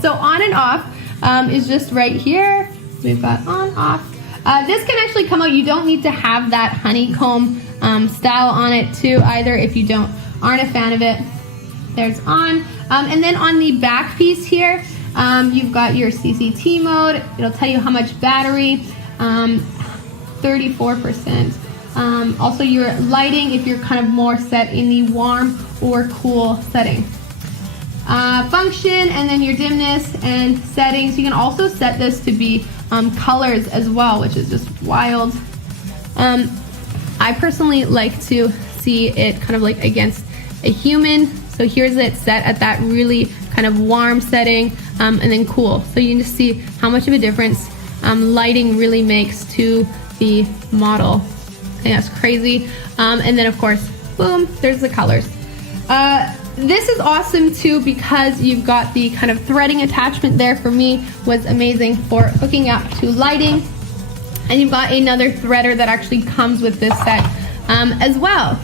So on and off is just right here. We've got on, off. This can actually come out. You don't need to have that honeycomb style on it too either if you aren't a fan of it. There's on. And then on the back piece here, you've got your CCT mode. It'll tell you how much battery, 34%. Also your lighting if you're kind of more set in the warm or cool setting. Function, and then your dimness and settings. You can also set this to be colors as well, which is just wild. I personally like to see it kind of like against a human. So here's it set at that really kind of warm setting, and then cool. So you can just see how much of a difference lighting really makes to the model. I think that's crazy. And then of course, boom, there's the colors. This is awesome too because you've got the kind of threading attachment there. For me was amazing for hooking up to lighting. And you've got another threader that actually comes with this set as well.